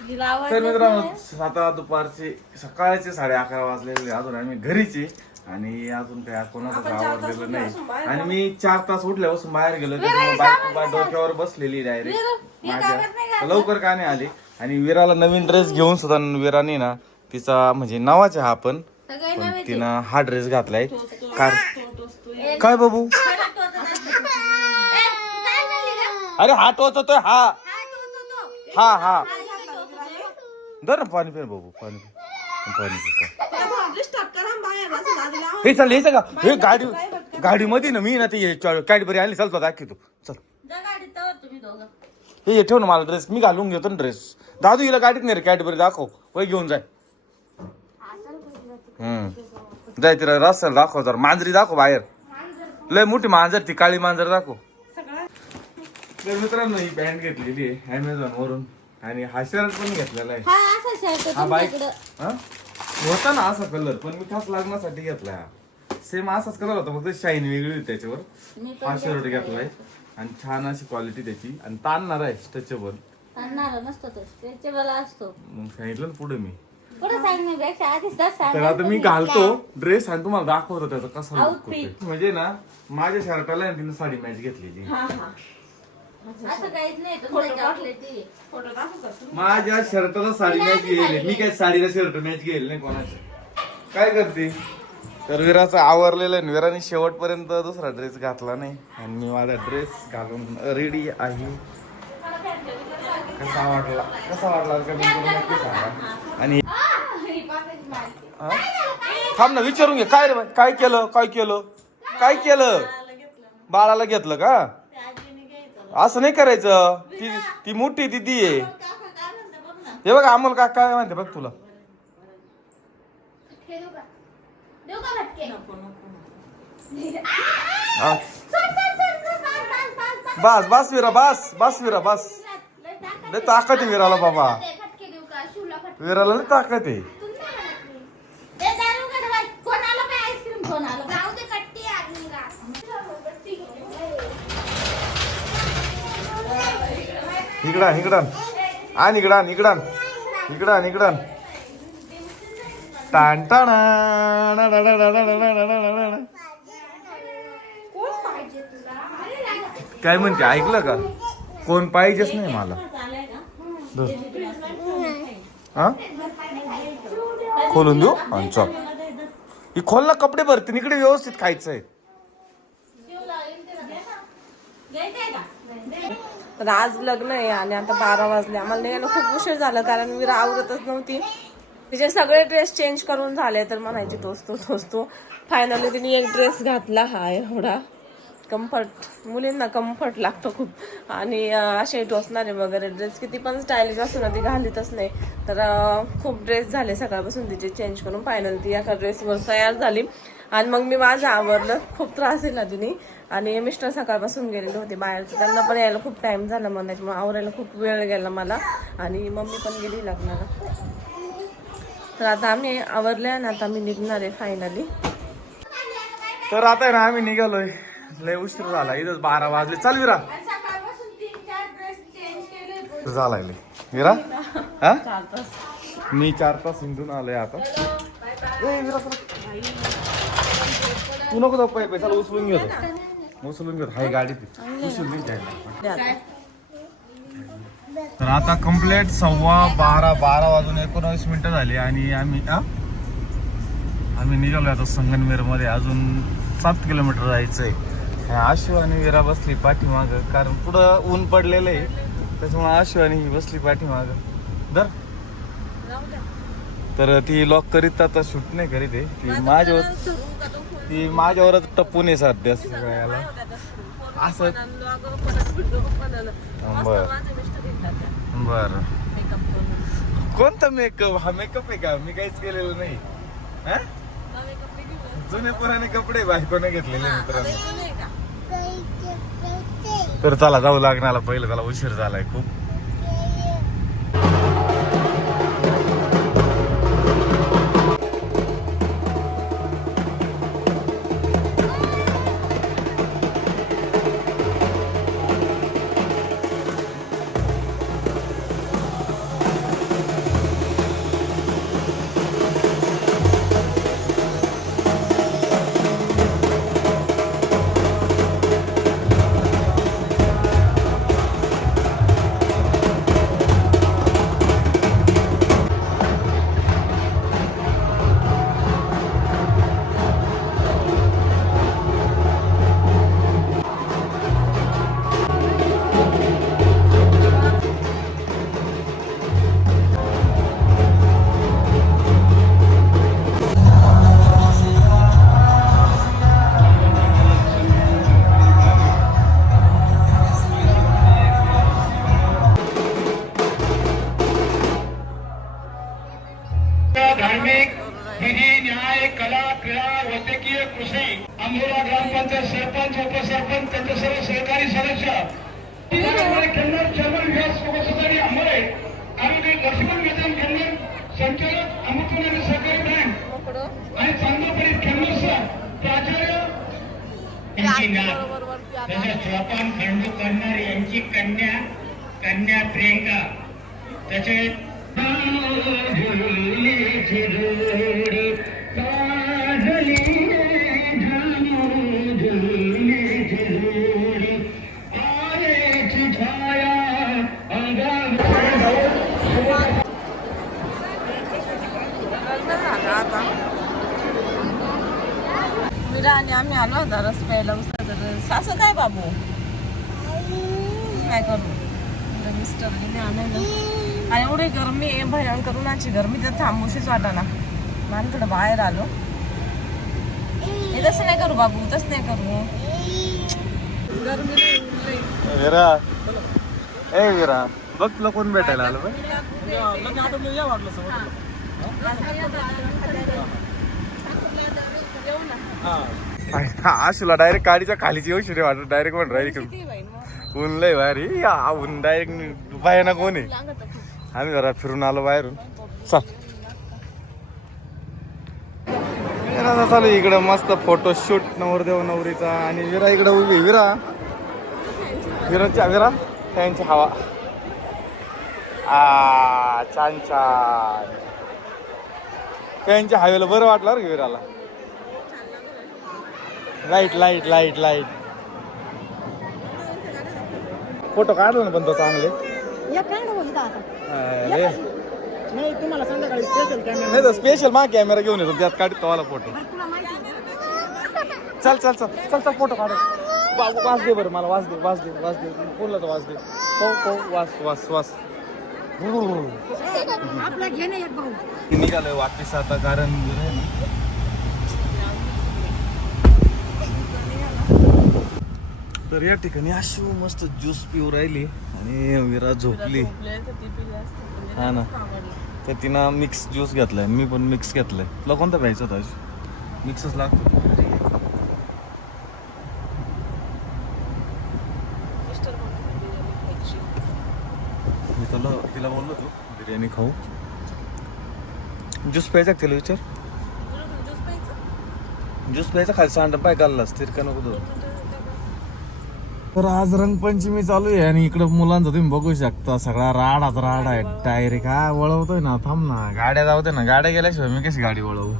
तर मित्रांनो आता दुपारचे सकाळचे 11:30 वाजलेले अजून आम्ही घरीचे आणि अजून काय कोणाचं आवडलेलं नाही आणि मी 4 तास उठल्यापासून बाहेर गेलो त्याच्यामुळे बायको डोक्यावर बसलेली डायरेक्ट माझ्या लवकर का नाही आली आणि विराला नवीन ड्रेस घेऊन सुद्धा विराने ना तिचा म्हणजे नावाचा हा पण तिनं हा ड्रेस घातलाय काय बाबू अरे हा टोचतोय हा हा हा दर ना पाणी पे बाबू पाणी हे चाल हे का हे गाडी मध्ये ना मी ना ते कॅडबरी आली चालतो दाखवतो चल हे ठेव ना मला ड्रेस मी घालून घेतो ना ड्रेस दादू हिला गाडीत नाही रे कॅडबरी दाखव वय घेऊन जाय जाय तिला रस्त्याला दाखव जर मांजरी दाखव बाहेर लय मोठी मांजर ती काळी मांजर दाखव तर मित्रांनो ही पॅन्ट घेतलेली आहे अमेझॉन वरून आणि हा शर्ट पण घेतलेला आहे हा बाईक होता ना असा कलर पण मी खास लग्नासाठी घेतलाय हा सेम असाच कलर होता फक्त शाईन वेगळी होती त्याच्यावर हा शर्ट घेतलाय आणि छान अशी क्वालिटी त्याची आणि ताणणार आहे स्ट्रेचेबल मग सांगितलं ना पुढे मी तर आता मी घालतो ड्रेस आणि तुम्हाला दाखवतो त्याचा कसा म्हणजे ना माझ्या शर्टाला तिने साडी मॅच घेतलेली माझ्या शर्टाला साडी मॅच घेईल मी काय साडीला शर्ट मॅच घेईल नाही कोणाची काय करते तर विराचं आवरलेलं आहे विराने शेवटपर्यंत दुसरा ड्रेस घातला नाही आणि मी माझा ड्रेस घालून रेडी आहे कसा वाटला नक्की सांगा आणि थांब ना विचारून घे काय रे काय केलं बाळाला घेतलं का असं नाही करायचं ती मोठी दिदी आहे हे बघ अमोल का काय म्हणते बघ तुला बस विरा बस विरा बस लय ताकद आहे विराला बाबा विराला लय ताकद आहे इकडं टाण काय म्हणते ऐकलं का कोण पाहिजेच नाही मला खोलून देऊ चल ही खोल ना कपडे भरते इकडे व्यवस्थित खायचंय तर आज लग्न आहे आणि आता 12 वाजले आम्हाला यायला खूप उशीर झाला कारण मी आवरतच नव्हती तिचे सगळे ड्रेस चेंज करून झाले तर म्हणायची टोचतो फायनली तिने एक ड्रेस घातला हा एवढा कम्फर्ट मुलींना कम्फर्ट लागतो खूप आणि असे टोचणारे वगैरे ड्रेस किती पण स्टायलिश असतो ना ती घालीतच नाही तर खूप ड्रेस झाले सकाळपासून तिचे चेंज करून फायनल ती एका ड्रेसवर तयार झाली आणि मग मी माझं आवरलं खूप त्रास दिला तिने आणि मिस्टर सकाळपासून गेलेले होते बाहेर त्यांना पण यायला खूप टाइम झाला मला त्याच्यामुळे आवरायला खूप वेळ गेला मला आणि मम्मी पण गेली लग्नाला तर आता आम्ही आवरले आणि आता आम्ही निघणार आहे फायनली तर आता आहे ना आम्ही निघालोय लय उशीर झाला इथं 12 वाजले चल विरा झालाय विरा हा मी 4 तास हिंदून आलोय आता तू नको जाऊ पैसा उचलून घेतो हाय गाडी उचलून घ्यायला तर आता कम्प्लीट 12:15 वाजून 19 मिनिटं झाली आणि आम्ही निघालोय आता संगमनेर मध्ये अजून 7 किलोमीटर जायचंय आशू आणि विरा बसली पाठीमाग कारण पुढं ऊन पडलेलं आहे त्याच्यामुळे आशू आणि ही बसली पाठीमाग दर तर ती लॉक करीत आता शूट नाही करीत आहे ती माझ्यावरच टपून आहे सध्या सगळ्याला असं बर कोणता मेकअप हा मेकअप आहे का मी काहीच केलेलं नाही जुने पुराणे कपडे बायकोने घेतलेले मित्रांनो तर चला जाऊ लागणार पहिलं त्याला उशीर झालाय खूप धार्मिक विधी न्याय कला क्रीडा वैद्यकीय कृषी आंबोला ग्रामपंचायत सरपंच उपसरपंच त्यांचे सर्व सहकारी सदस्य कन्नड चर्मन व्यास उपसभापती आंबोले आरोग्य लक्ष्मण वेतन कन्नड संचालक अमृतनगर सहकारी बँक आणि चांदोपडी कन्नड प्राचार्य यांची नात तसेच स्वपन खंडू करणार यांची कन्या प्रियंका तसेच मीरा आणि आम्ही आलो होता रस प्यायला उसाचा रस. असं काय बाबू काय करू मिस्टर आणायला आणि एवढी गरमी आहे भयंकर उन्हाची गरमी तर थांबूशीच वाटाना. मला थोडं बाहेर आलो. हे तसं नाही करू बाबू तसं नाही करू. गरमी विरा ए विरा बघ तुला कोण भेटायला आलं बघ. आशूला डायरेक्ट गाडीच्या खालीची येऊ शिरे वाटत डायरेक्ट म्हण राहील ऊन लय भारी ऊन डायरेक्ट भयानक कोण आहे. आम्ही जरा फिरून आलो बाहेरून. चल चालू इकडं मस्त फोटो शूट नवरदेव नवरीचा आणि विरा इकडं उभी. विरा त्यांची हवा छान छान त्यांच्या हवेला बरं वाटलं रे विराला. Light light light light photo काढला ना पण तो चांगले नाही तुम्हाला संध्याकाळी स्पेशल कॅमेरा नाही तर स्पेशल मा कॅमेरा घेऊन येतो त्यात काढतो वाला फोटो. चल चल चल चल चल फोटो काढ. वास दे बरं मला वास दे वास दे वास दे बोलला तर वास दे. हो वास वास वास आपला घे ना एक भाऊ. निघालोय वाटतीस आता कारण तर या ठिकाणी अशी मस्त ज्यूस पिऊ राहिली आणि विरा झोपली. हा ना तर तिनं मिक्स ज्यूस घेतलाय मी पण मिक्स घेतलाय. तुला कोणता प्यायचा होता मिक्सच लागतो. मी तिला बोललो तू बिर्याणी खाऊ. ज्यूस प्यायचा तिला विचार. ज्यूस प्यायचा खाली सांड पाय घाललास तिरका नको तो. तर आज रंगपंचमी चालू आहे आणि इकडं मुलांचा तुम्ही बघू शकता सगळा राडाच राड आहे. डायरेक्ट काय वळवतोय ना. थांब ना गाड्या जाऊते ना. गाड्या गेल्याशिवाय मी कशी गाडी वळवू.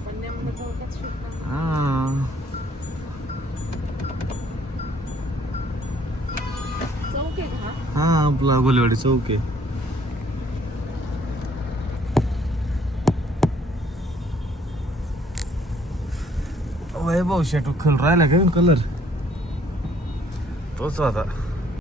हा आपला गोलेवाडी चौक आहे. वैभव शेटू खल राहिला का कलर तोच आता